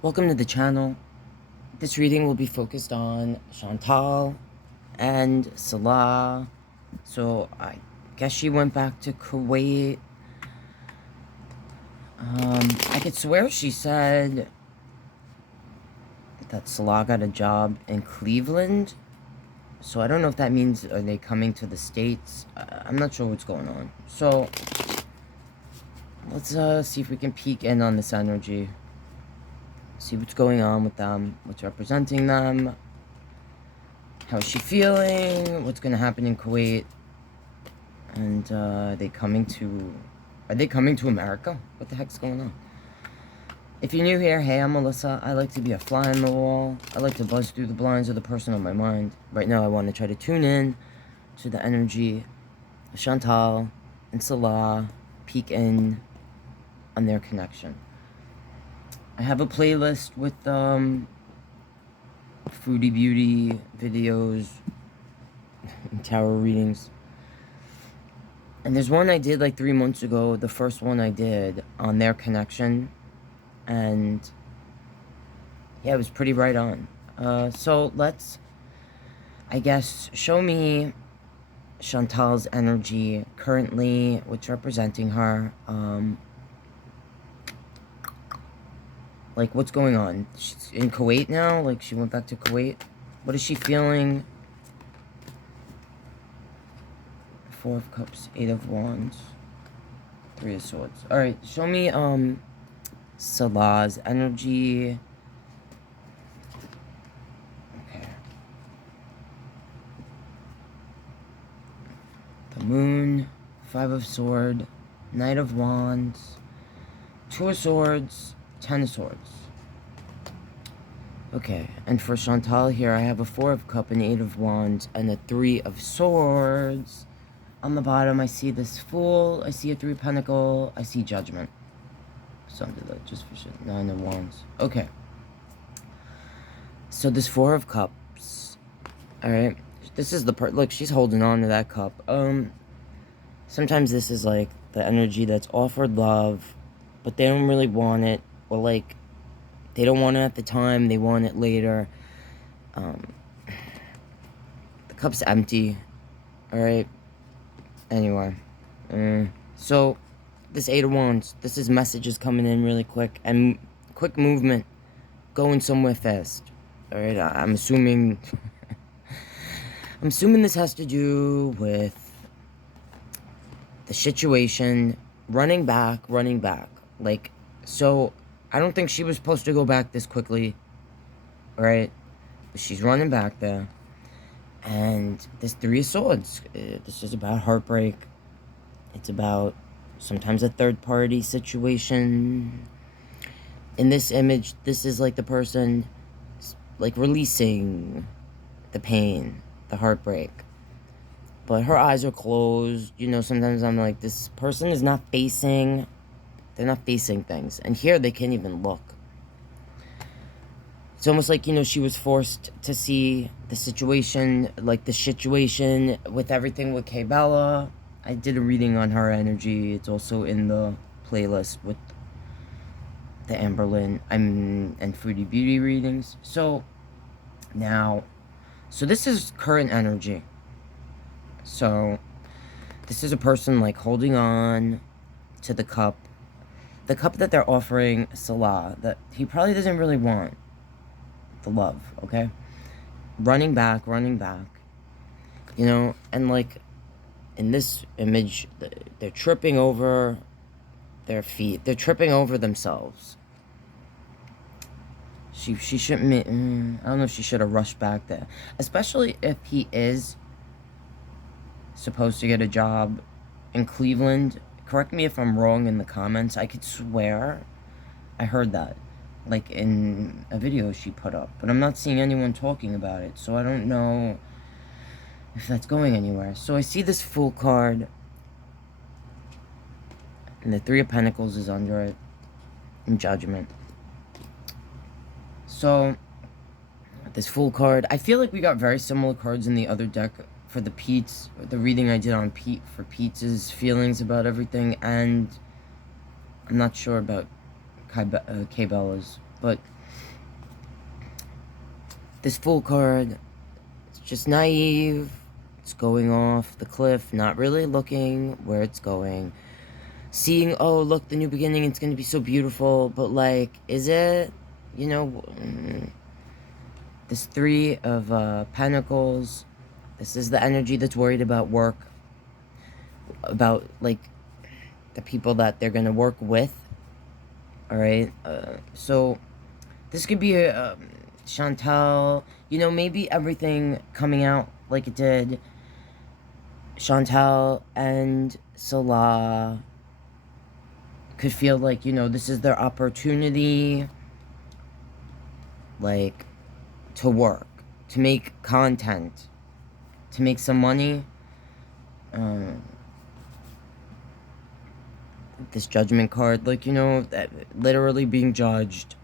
Welcome to the channel. This reading will be focused on Chantal and Salah. So I guess she went back to Kuwait. I could swear she said that Salah got a job in Cleveland. So I don't know if that means are they coming to the States. I'm not sure what's going on. So let's see if we can peek in on this energy. See what's going on with them, what's representing them. How's she feeling? What's gonna happen in Kuwait? And are they coming to America? What the heck's going on? If you're new here, hey, I'm Melissa. I like to be a fly on the wall. I like to buzz through the blinds of the person on my mind. Right now, I want to try to tune in to the energy of Chantal and Salah, peek in on their connection. I have a playlist with Foodie beauty videos and tarot readings. And there's one I did like 3 months ago, the first one I did on their connection. And yeah, it was pretty right on. So let's, I guess, show me Chantal's energy currently, what's representing her. Like, what's going on? She's in Kuwait now? Like, she went back to Kuwait? What is she feeling? Four of Cups, Eight of Wands, Three of Swords. Alright, show me, Salah's energy. Okay. The Moon, Five of Swords, Knight of Wands, Two of Swords, Ten of Swords. Okay, and for Chantal here, I have a Four of Cups, an Eight of Wands, and a Three of Swords. On the bottom, I see this Fool, I see a Three of Pentacles, I see Judgment. Something like just for shit. Nine of Wands. Okay. So this Four of Cups. Alright. This is the part. Look, she's holding on to that cup. Sometimes this is like the energy that's offered love, but they don't really want it. Or like, they don't want it at the time, they want it later. The cup's empty. Alright. Anyway. So, this Eight of Wands, this is messages coming in really quick. And quick movement. Going somewhere fast. Alright, I'm assuming... I'm assuming this has to do with the situation. Running back. Like, so... I don't think she was supposed to go back this quickly. Alright? But she's running back there. And this Three of Swords. This is about heartbreak. It's about sometimes a third-party situation. In this image, this is like the person, like, releasing the pain, the heartbreak. But her eyes are closed. You know, sometimes I'm like, this person is not facing... They're not facing things. And here, they can't even look. It's almost like, you know, she was forced to see the situation, like the situation with everything with K Bella. I did a reading on her energy. It's also in the playlist with the Amberlin and Foodie Beauty readings. So, now, so this is current energy. So, this is a person, like, holding on to the cup. The cup that they're offering Salah, that he probably doesn't really want. The love, okay? Running back. You know, and like, in this image, they're tripping over their feet. They're tripping over themselves. She shouldn't, I don't know if she should have rushed back there. Especially if he is supposed to get a job in Cleveland. Correct me if I'm wrong in the comments. I could swear I heard that, like, in a video she put up. But I'm not seeing anyone talking about it, so I don't know if that's going anywhere. So I see this Fool card, and the Three of Pentacles is under it, and Judgment. So, this Fool card, I feel like we got very similar cards in the other deck for the Pete's, the reading I did on Pete, for Pete's feelings about everything, and I'm not sure about K Bella's. But this Fool card, it's just naive. It's going off the cliff, not really looking where it's going. Seeing, oh, look, the new beginning, it's going to be so beautiful. But, like, is it? You know, this Three of Pentacles. This is the energy that's worried about work. About, like, the people that they're going to work with. Alright? So, this could be a Chantal. You know, maybe everything coming out like it did. Chantal and Salah could feel like, you know, this is their opportunity, like, to work, to make content, to make some money. This Judgment card, like, you know, that literally being judged,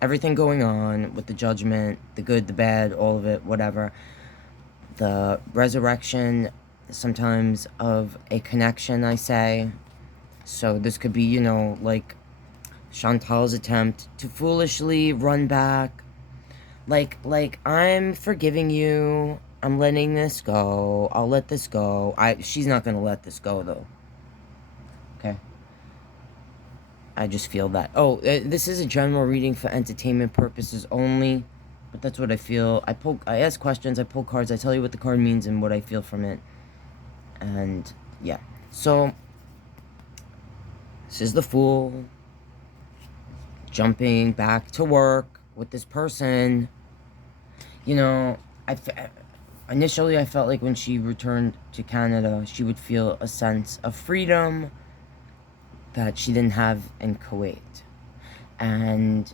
everything going on with the Judgment, the good, the bad, all of it, whatever. The resurrection, sometimes, of a connection, I say. So this could be, you know, like, Chantal's attempt to foolishly run back. Like, I'm forgiving you. I'm letting this go. I'll let this go. She's not gonna let this go, though. Okay? I just feel that. Oh, this is a general reading for entertainment purposes only. But that's what I feel. I ask questions, I pull cards, I tell you what the card means and what I feel from it. And, yeah. So, this is the Fool. Jumping back to work with this person. You know, initially I felt like when she returned to Canada, she would feel a sense of freedom that she didn't have in Kuwait. And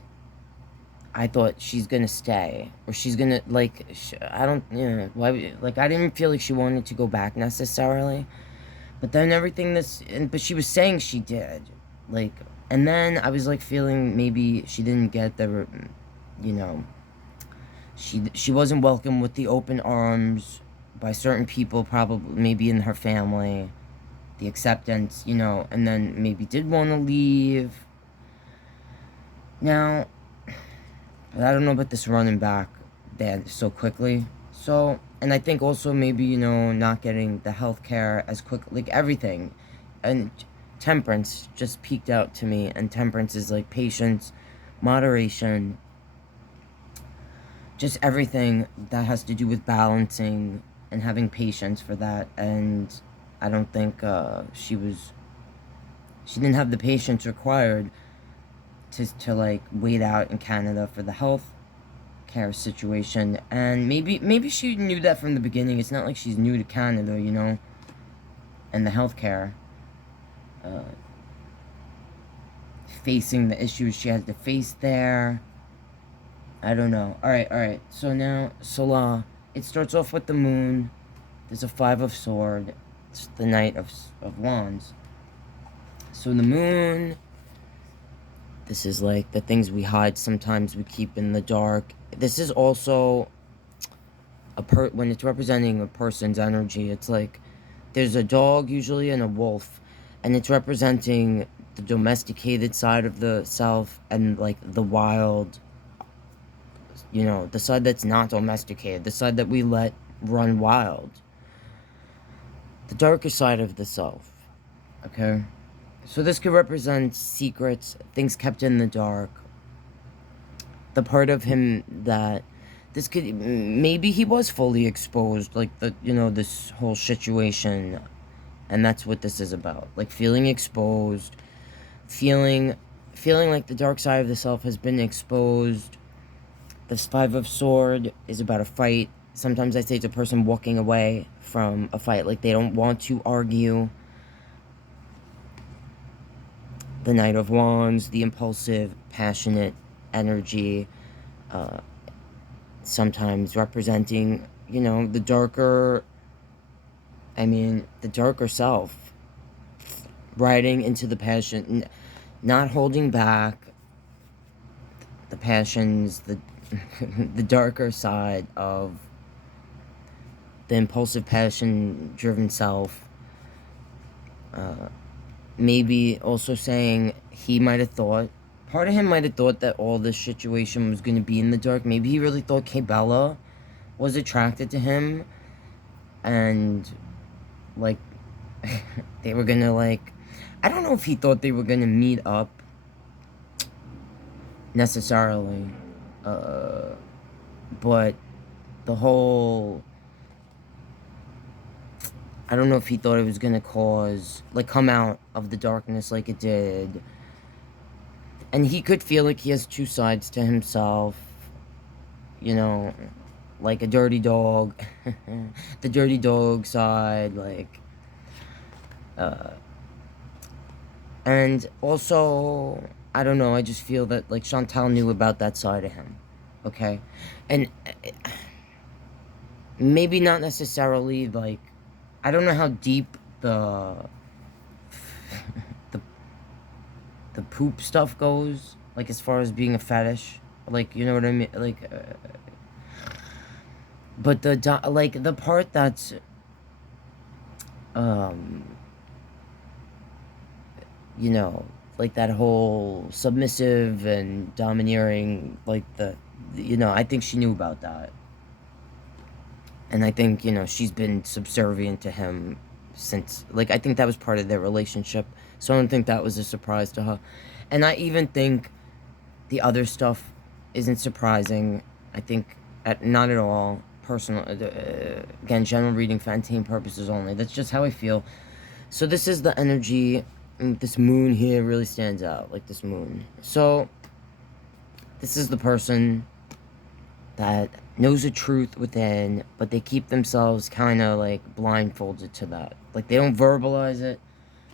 I thought she's gonna stay, or she's gonna, like, I don't, you know, why, like, I didn't feel like she wanted to go back necessarily. But then everything but she was saying she did, like, and then I was, like, feeling maybe she didn't get the, you know, she wasn't welcome with the open arms by certain people, probably, maybe in her family, the acceptance, you know, and then maybe did want to leave. Now, I don't know about this running back bad so quickly. So, and I think also maybe, you know, not getting the health care as quick, like, everything. And temperance just peeked out to me, and temperance is like patience, moderation, just everything that has to do with balancing and having patience for that. And I don't think she didn't have the patience required to like wait out in Canada for the health care situation. And maybe she knew that from the beginning. It's not like she's new to Canada, you know, and the health care, facing the issues she has to face there. I don't know. Alright. So now, Salah. It starts off with the moon. There's a Five of Swords. It's the Knight of Wands. So the moon. This is like the things we hide sometimes we keep in the dark. This is also when it's representing a person's energy. It's like there's a dog usually and a wolf. And it's representing the domesticated side of the self and like the wild, you know, the side that's not domesticated, the side that we let run wild. The darker side of the self, okay? So this could represent secrets, things kept in the dark. The part of him that, this could, maybe he was fully exposed, like you know, this whole situation. And that's what this is about. Like feeling exposed, feeling like the dark side of the self has been exposed. This Five of Swords is about a fight. Sometimes I say it's a person walking away from a fight, like they don't want to argue. The Knight of Wands, the impulsive, passionate energy, sometimes representing, you know, the darker self, riding into the passion, not holding back the passions, the darker side of the impulsive, passion-driven self. Maybe also saying he might have thought, part of him might have thought that all this situation was going to be in the dark. Maybe he really thought Bella was attracted to him, and, like, they were gonna, like, I don't know if he thought they were gonna meet up necessarily, but the whole, I don't know if he thought it was gonna cause, like, come out of the darkness like it did. And he could feel like he has two sides to himself, you know, like a dirty dog, the dirty dog side, like, and also, I don't know, I just feel that, like, Chantal knew about that side of him, okay? And maybe not necessarily, like, I don't know how deep the the poop stuff goes, like, as far as being a fetish, like, you know what I mean, like, but like, the part that's, you know, like, that whole submissive and domineering, like, you know, I think she knew about that. And I think, you know, she's been subservient to him since, like, I think that was part of their relationship. So I don't think that was a surprise to her. And I even think the other stuff isn't surprising. I think, not at all. Personal, again, general reading for entertainment purposes only. That's just how I feel. So this is the energy, and this moon here really stands out, like this moon. So this is the person that knows the truth within, but they keep themselves kind of, like, blindfolded to that. Like, they don't verbalize it.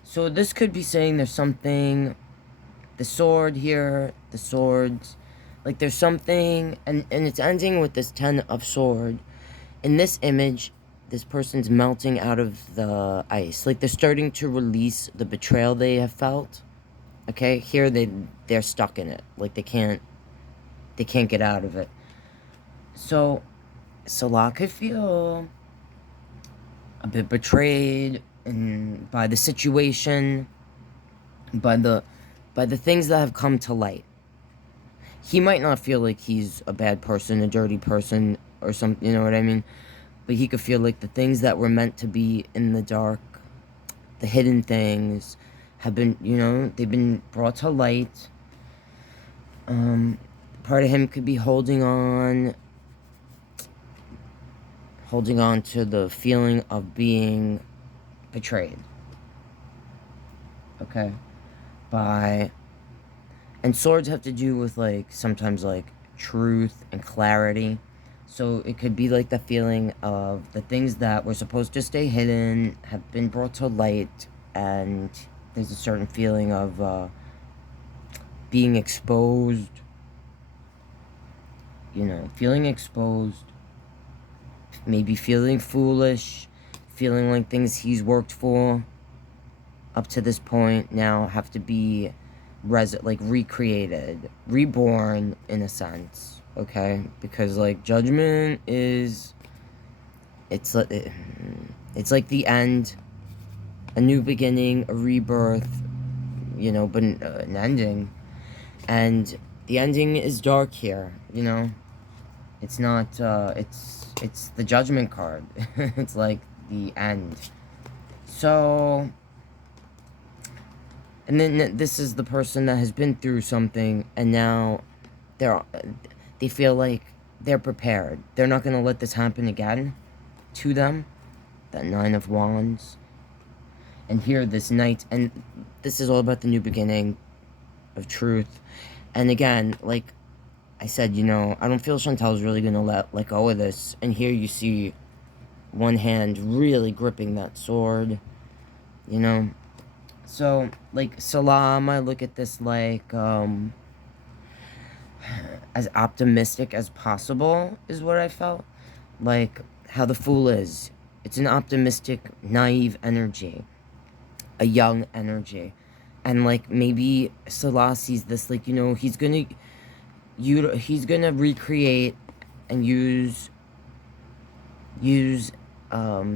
So this could be saying there's something, the sword here, the swords, like, there's something, and it's ending with this 10 of sword. In this image, this person's melting out of the ice. Like, they're starting to release the betrayal they have felt. Okay? Here, they're stuck in it. Like, they can't get out of it. So, Salah could feel a bit betrayed by the situation, by the things that have come to light. He might not feel like he's a bad person, a dirty person, or something, you know what I mean? But he could feel like the things that were meant to be in the dark, the hidden things, have been, you know, they've been brought to light. Part of him could be holding on to the feeling of being betrayed. Okay? And swords have to do with, like, sometimes, like, truth and clarity. So it could be like the feeling of the things that were supposed to stay hidden have been brought to light, and there's a certain feeling of being exposed, you know, feeling exposed, maybe feeling foolish, feeling like things he's worked for up to this point now have to be recreated, reborn in a sense, okay? Because, like, judgment is, it's like the end, a new beginning, a rebirth, you know, but an ending. And the ending is dark here, you know? It's not, it's the judgment card. It's like the end. So, and then this is the person that has been through something, and now they feel like they're prepared. They're not going to let this happen again to them. That 9 of Wands. And here, this Knight, and this is all about the new beginning of truth. And again, like I said, you know, I don't feel Chantal's really going to let go of this. And here you see one hand really gripping that sword, you know. So, like, Salah, I look at this like, as optimistic as possible, is what I felt. Like, how the Fool is. It's an optimistic, naive energy. A young energy. And, like, maybe Salah sees this, like, you know, he's gonna recreate and use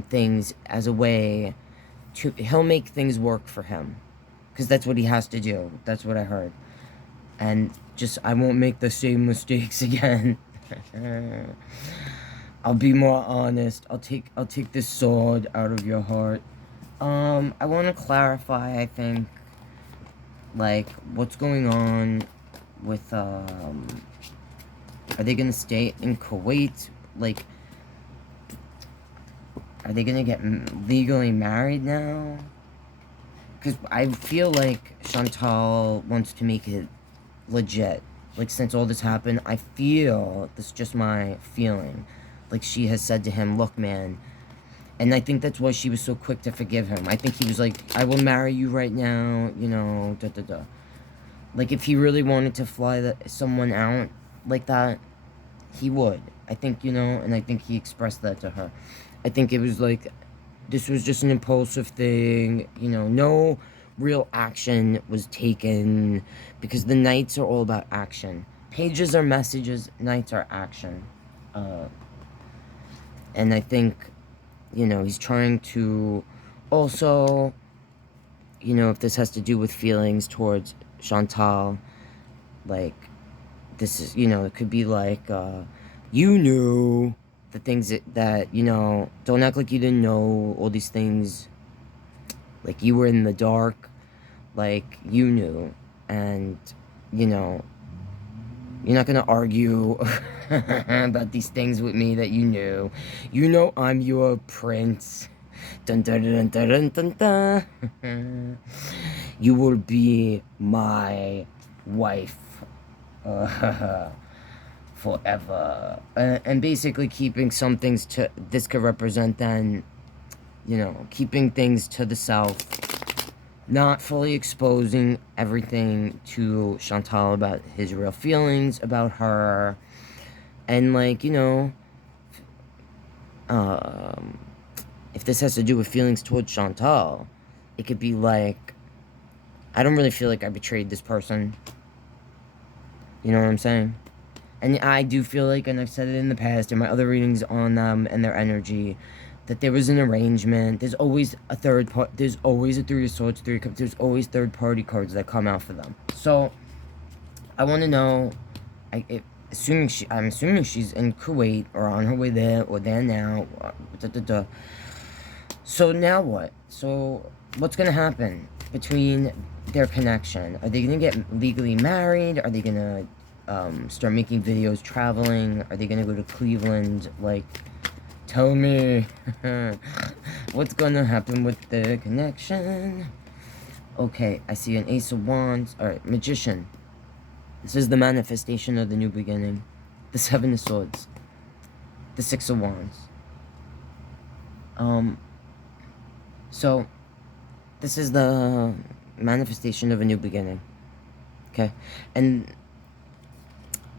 things as a way he'll make things work for him, because that's what he has to do. That's what I heard. and just I won't make the same mistakes again. I'll be more honest. I'll take this sword out of your heart. I want to clarify, I think, like, what's going on with, are they gonna stay in Kuwait? Like, are they gonna get legally married now? Because I feel like Chantal wants to make it legit. Like, since all this happened, I feel, this is just my feeling, like she has said to him, look, man, and I think that's why she was so quick to forgive him. I think he was like, I will marry you right now, you know, da-da-da. Like, if he really wanted to fly someone out like that, he would. I think, you know, and I think he expressed that to her. I think it was like, this was just an impulsive thing, you know, no real action was taken, because the nights are all about action. Pages are messages, nights are action. And I think, you know, he's trying to also, you know, if this has to do with feelings towards Chantal, like, this is, you know, it could be like, you knew the things that, you know, don't act like you didn't know all these things, like you were in the dark, like you knew, and, you know, you're not gonna argue about these things with me that you knew. You know I'm your prince. Dun dun dun dun dun dun dun. You will be my wife. Forever. And basically keeping some things to, this could represent then, you know, keeping things to the self, not fully exposing everything to Chantal about his real feelings about her, and, like, you know, if this has to do with feelings towards Chantal, it could be like, I don't really feel like I betrayed this person. You know what I'm saying? And I do feel like, and I've said it in the past in my other readings on them and their energy, that there was an arrangement. There's always a third part. There's always a Three of Swords, Three of Cups. There's always third-party cards that come out for them. So, I want to know, I'm assuming she's in Kuwait, or on her way there, or there now. So now what? So, what's going to happen between their connection? Are they going to get legally married? Are they going to start making videos traveling? Are they gonna go to Cleveland? Like, tell me what's gonna happen with the connection. Okay, I see an Ace of Wands. Alright, Magician. This is the manifestation of the new beginning. The Seven of Swords. The Six of Wands. So this is the manifestation of a new beginning. Okay, and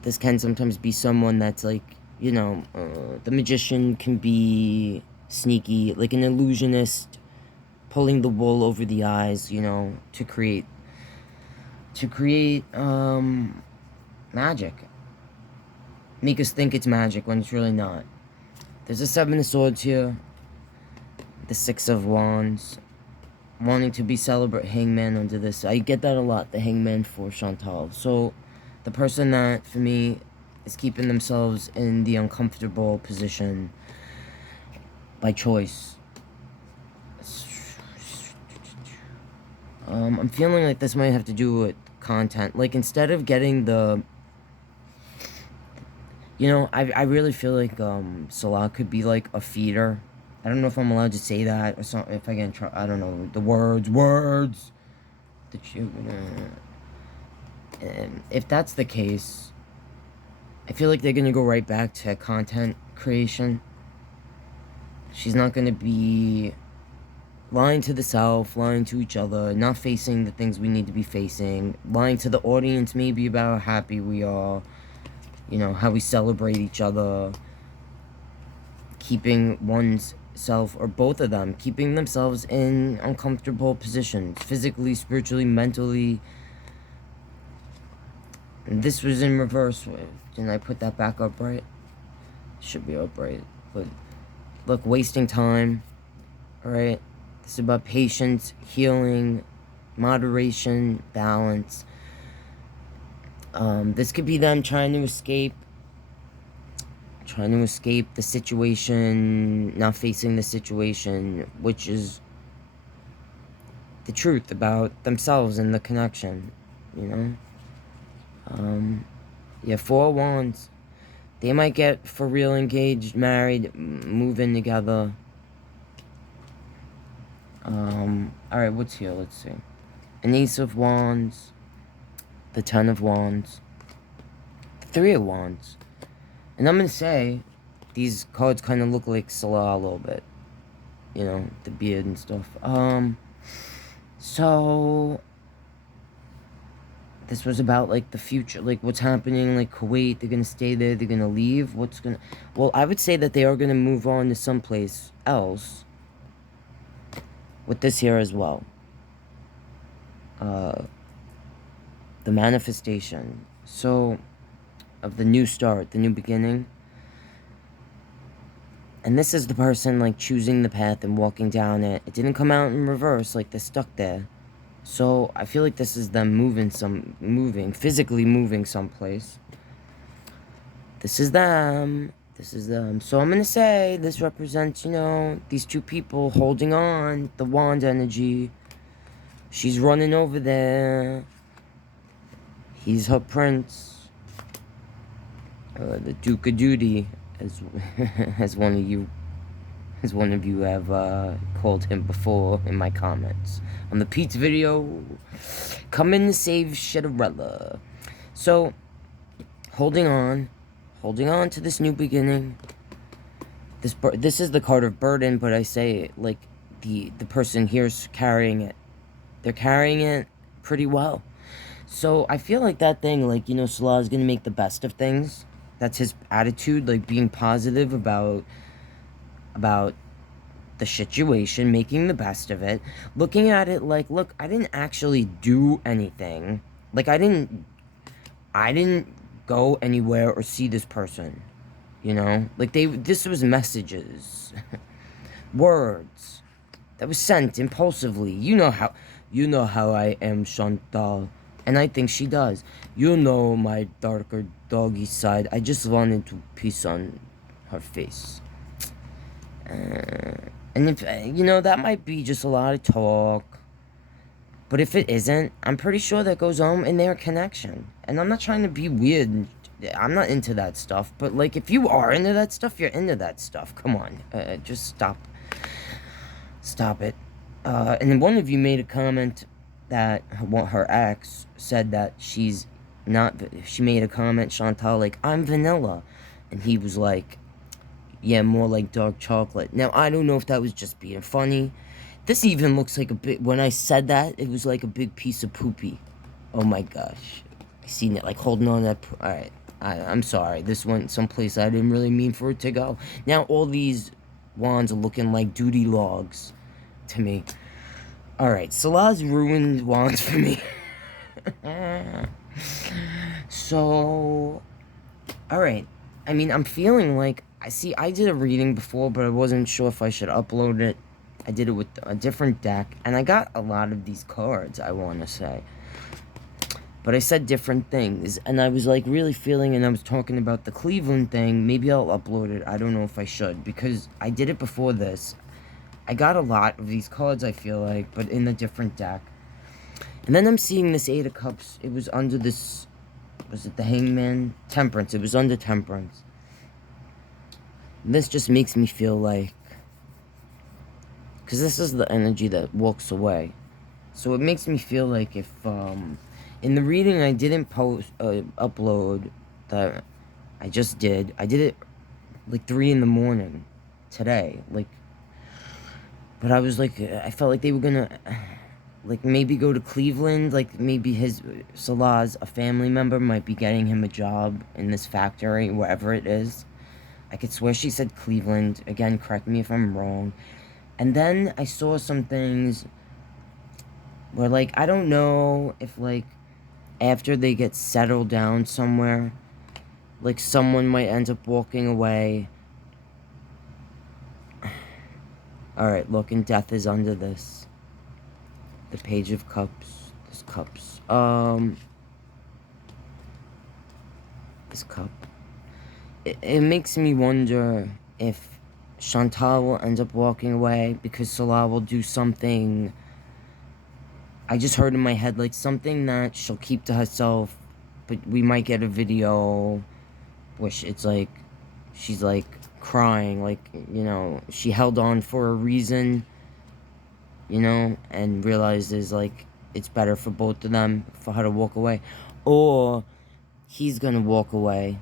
this can sometimes be someone that's like, you know, the magician can be sneaky, like an illusionist, pulling the wool over the eyes, you know, to create magic. Make us think it's magic when it's really not. There's a Seven of Swords here. The Six of Wands. Wanting to be hangman under this. I get that a lot, the hangman for Chantal. So, the person that, for me, is keeping themselves in the uncomfortable position by choice. I'm feeling like this might have to do with content. Like, instead of getting the... You know, I really feel like Salah could be like a feeder. I don't know if I'm allowed to say that, or something, if I get in trouble. I don't know, the words that you... And if that's the case, I feel like they're going to go right back to content creation. She's not going to be lying to the self, lying to each other, not facing the things we need to be facing, lying to the audience maybe about how happy we are, you know, how we celebrate each other, keeping one's self, or both of them, keeping themselves in uncomfortable positions, physically, spiritually, mentally. And this was in reverse. Didn't I put that back up right? Should be up right. But look, wasting time. Alright? This is about patience, healing, moderation, balance. This could be them trying to escape the situation, not facing the situation, which is the truth about themselves and the connection, you know? Yeah, 4 of Wands. They might get for real engaged, married, move in together. Alright, what's here? Let's see. An Ace of Wands, the 10 of Wands, the 3 of Wands. And I'm gonna say, these cards kind of look like Salah a little bit. You know, the beard and stuff. So this was about, like, the future, like, what's happening, like, Kuwait, they're gonna stay there, they're gonna leave, well, I would say that they are gonna move on to someplace else with this here as well. The manifestation, so, of the new start, the new beginning, and this is the person, like, choosing the path and walking down it. It didn't come out in reverse, like, they're stuck there. So, I feel like this is them physically moving someplace. This is them. So I'm gonna say this represents, you know, these two people holding on, the wand energy. She's running over there. He's her prince. The Duke of Duty, as one of you have called him before in my comments on the Pete's video. Coming to save Shitterella. So, holding on to this new beginning. This is the card of burden, but I say, like, the person here's carrying it. They're carrying it pretty well. So I feel like that thing, like, you know, Salah is gonna make the best of things. That's his attitude, like, being positive about the situation, making the best of it, looking at it like, look, I didn't actually do anything. Like, I didn't go anywhere or see this person, you know? Like, this was messages, words that was sent impulsively. You know how I am, Chantal, and I think she does. You know my darker doggy side. I just wanted to piss on her face. And if, you know, that might be just a lot of talk. But if it isn't, I'm pretty sure that goes on in their connection. And I'm not trying to be weird. I'm not into that stuff. But, like, if you are into that stuff, you're into that stuff. Come on. Just stop. Stop it. And then one of you made a comment that her ex said that she's not... She made a comment, Chantal, like, I'm vanilla. And he was like, yeah, more like dark chocolate. Now, I don't know if that was just being funny. This even looks like a bit... When I said that, it was like a big piece of poopy. Oh my gosh. I seen it, like, holding on that... Alright. I'm sorry. This went someplace I didn't really mean for it to go. Now, all these wands are looking like duty logs to me. Alright, Salah's ruined wands for me. So... Alright. I mean, I'm feeling like... I did a reading before, but I wasn't sure if I should upload it. I did it with a different deck, and I got a lot of these cards, I want to say. But I said different things, and I was, like, really feeling, and I was talking about the Cleveland thing. Maybe I'll upload it. I don't know if I should, because I did it before this. I got a lot of these cards, I feel like, but in a different deck. And then I'm seeing this 8 of Cups. It was under this... Was it the Hangman? Temperance. It was under Temperance. This just makes me feel like... Because this is the energy that walks away. So it makes me feel like if, in the reading I didn't upload, that I just did. I did it, like, 3 in the morning today. Like, but I was like, I felt like they were gonna, like, maybe go to Cleveland. Like, maybe Salah's, a family member, might be getting him a job in this factory, wherever it is. I could swear she said Cleveland. Again, correct me if I'm wrong. And then I saw some things where, like, I don't know if, like, after they get settled down somewhere, like, someone might end up walking away. Alright, look, and death is under this. The Page of Cups. This Cups. this cup. It makes me wonder if Chantal will end up walking away because Salah will do something. I just heard in my head, like, something that she'll keep to herself, but we might get a video where it's like, she's like crying, like, you know, she held on for a reason, you know, and realizes, like, it's better for both of them for her to walk away. Or he's gonna walk away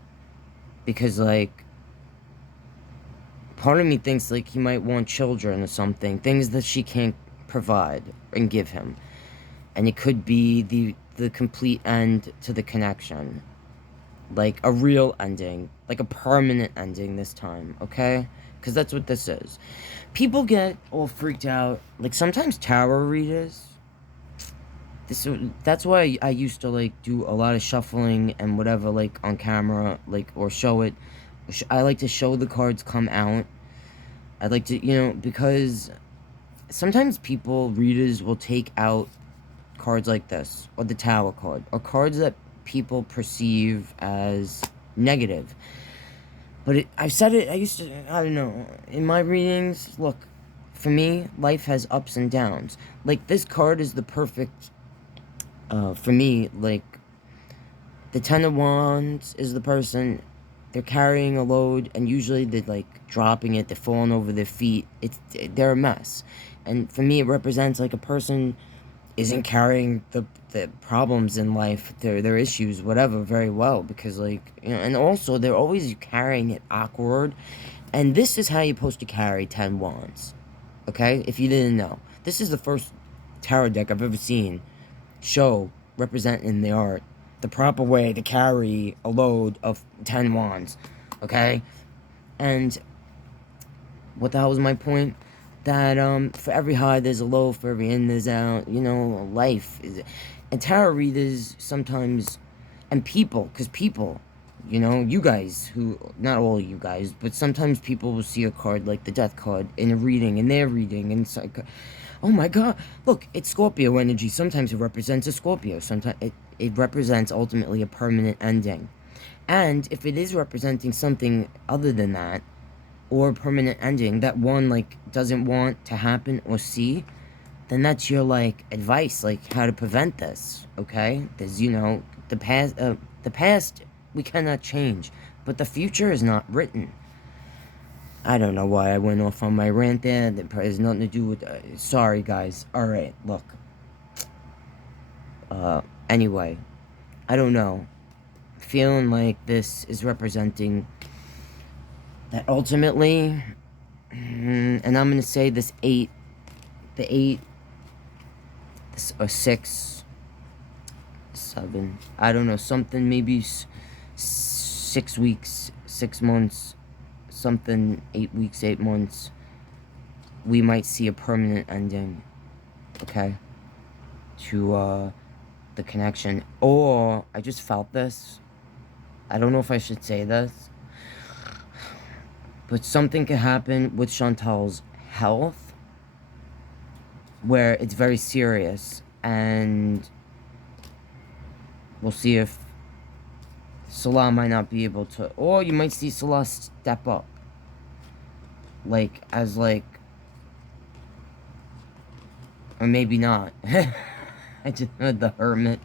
because, like, part of me thinks, like, he might want children or something, things that she can't provide and give him. And it could be the complete end to the connection. Like, a real ending. Like, a permanent ending this time, okay? Because that's what this is. People get all freaked out. Like, sometimes tarot readers... That's why I used to, like, do a lot of shuffling and whatever, like, on camera, like, or show it. I like to show the cards come out. I like to, you know, because sometimes readers will take out cards like this, or the Tower card, or cards that people perceive as negative. But I've said it, I don't know, in my readings, look, for me, life has ups and downs. Like, this card is the perfect, for me, like, the Ten of Wands is the person, they're carrying a load, and usually they're, like, dropping it, they're falling over their feet, they're a mess. And for me, it represents, like, a person isn't carrying the problems in life, their issues, whatever, very well, because, like, you know, and also, they're always carrying it awkward, and this is how you're supposed to carry 10 wands, okay, if you didn't know. This is the first tarot deck I've ever seen show, represent in the art, the proper way to carry a load of 10 wands, okay, and what the hell was my point? That, for every high, there's a low, for every in, there's out, you know, life is... And tarot readers sometimes, and people, because people, you know, you guys, who, not all you guys, but sometimes people will see a card like the Death card in a reading, in their reading, and it's like, oh my god, look, it's Scorpio energy. Sometimes it represents a Scorpio, sometimes it represents ultimately a permanent ending. And if it is representing something other than that, or a permanent ending that one, like, doesn't want to happen or see, then that's your, like, advice, like, how to prevent this, okay? There's, you know, the past we cannot change, but the future is not written. I don't know why I went off on my rant there. That has nothing to do with... sorry, guys. Alright, look. Anyway. I don't know. Feeling like this is representing... that ultimately... and I'm gonna say this 8... the 8... this, or 6... 7... I don't know, something maybe 6 weeks, 6 months... something 8 weeks, 8 months, we might see a permanent ending, okay, to the connection. Or I just felt this, I don't know if I should say this, but something could happen with Chantal's health where it's very serious, and we'll see if Salah might not be able to, or you might see Salah step up, like, as, like, or maybe not. I just heard the Hermit.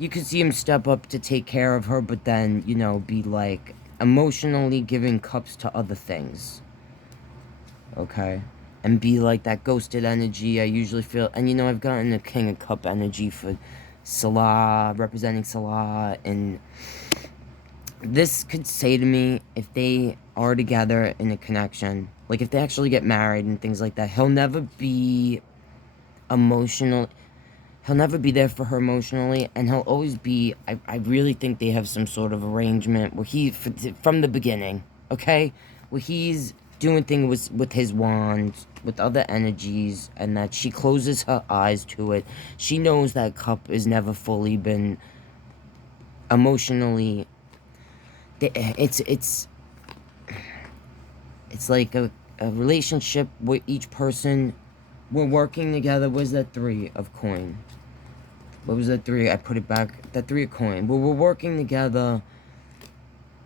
You could see him step up to take care of her, but then, you know, be, like, emotionally giving cups to other things. Okay? And be, like, that ghosted energy I usually feel. And, you know, I've gotten a King of Cup energy for Salah, representing Salah, and this could say to me, if they are together in a connection, like if they actually get married and things like that, he'll never be emotional, he'll never be there for her emotionally, and he'll always be, I really think they have some sort of arrangement where he, from the beginning, okay, where he's doing things with his wand, with other energies, and that she closes her eyes to it. She knows that cup has never fully been emotionally... It's like a relationship where each person, we're working together. Where's that 3 of coin? what was that 3? I put it back. That 3 of coin. Well, we're working together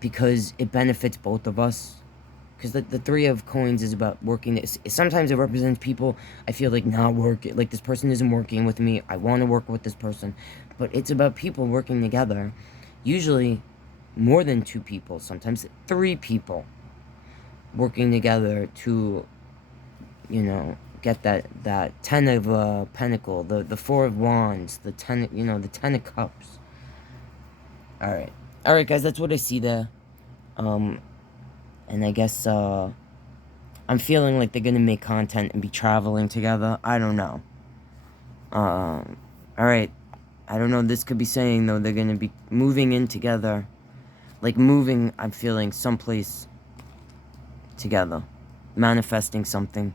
because it benefits both of us. Because the 3 of coins is about working. Sometimes it represents people I feel like not working. Like, this person isn't working with me. I want to work with this person. But it's about people working together. Usually more than 2 people. Sometimes 3 people working together to, you know, get that 10 of pentacle, the 4 of wands, the 10, you know, the 10 of cups. Alright, guys, that's what I see there. And I guess, I'm feeling like they're gonna make content and be traveling together. I don't know. Alright. I don't know, this could be saying, though, they're gonna be moving in together. Like, moving, I'm feeling, someplace together. Manifesting something.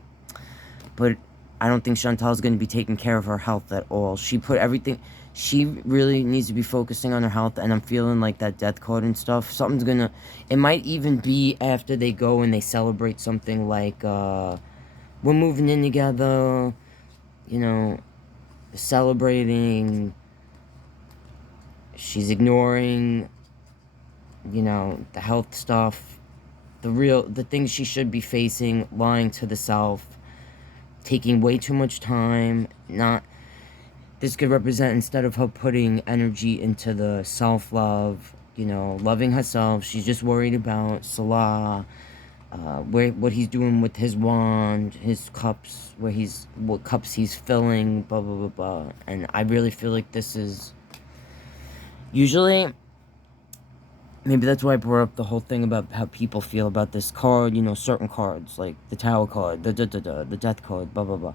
But I don't think Chantal's going to be taking care of her health at all. She put everything... She really needs to be focusing on her health, and I'm feeling like that death card and stuff. Something's going to... It might even be after they go and they celebrate something like, we're moving in together, you know, celebrating. She's ignoring, you know, the health stuff. The things she should be facing, lying to the self. Taking way too much time, this could represent, instead of her putting energy into the self-love, you know, loving herself, she's just worried about Salah, what he's doing with his wand, his cups, what cups he's filling, blah, blah, blah, blah. And I really feel like this is, usually, maybe that's why I brought up the whole thing about how people feel about this card, you know, certain cards, like the Tower card, the Death card, blah, blah, blah.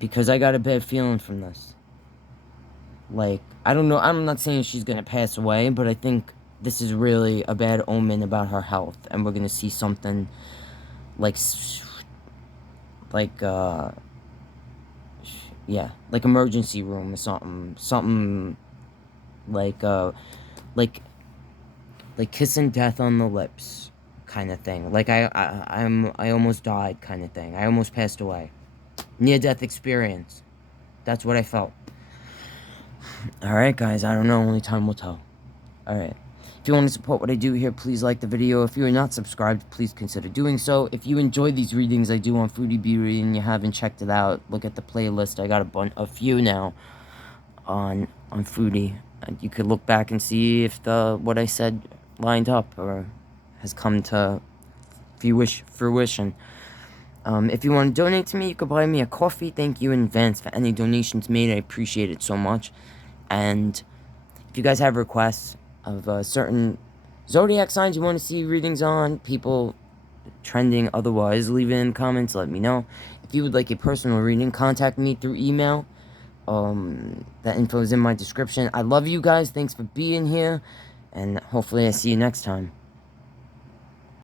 Because I got a bad feeling from this. Like, I don't know, I'm not saying she's gonna pass away, but I think this is really a bad omen about her health, and we're gonna see something, like, yeah, like emergency room or something, like kissing death on the lips, kind of thing. Like, I almost died, kind of thing. I almost passed away. Near-death experience. That's what I felt. Alright, guys, I don't know. Only time will tell. Alright. If you want to support what I do here, please like the video. If you are not subscribed, please consider doing so. If you enjoy these readings I do on Foodie Beauty and you haven't checked it out, look at the playlist. I got a few now on Foodie. And you could look back and see if what I said lined up or has come to fruition. If you want to donate to me, you could buy me a coffee. Thank you in advance for any donations made. I appreciate it so much. And if you guys have requests of certain zodiac signs you want to see readings on, people trending otherwise, leave it in comments, let me know. If you would like a personal reading, contact me through email. That info is in my description. I love you guys. Thanks for being here. And hopefully I see you next time.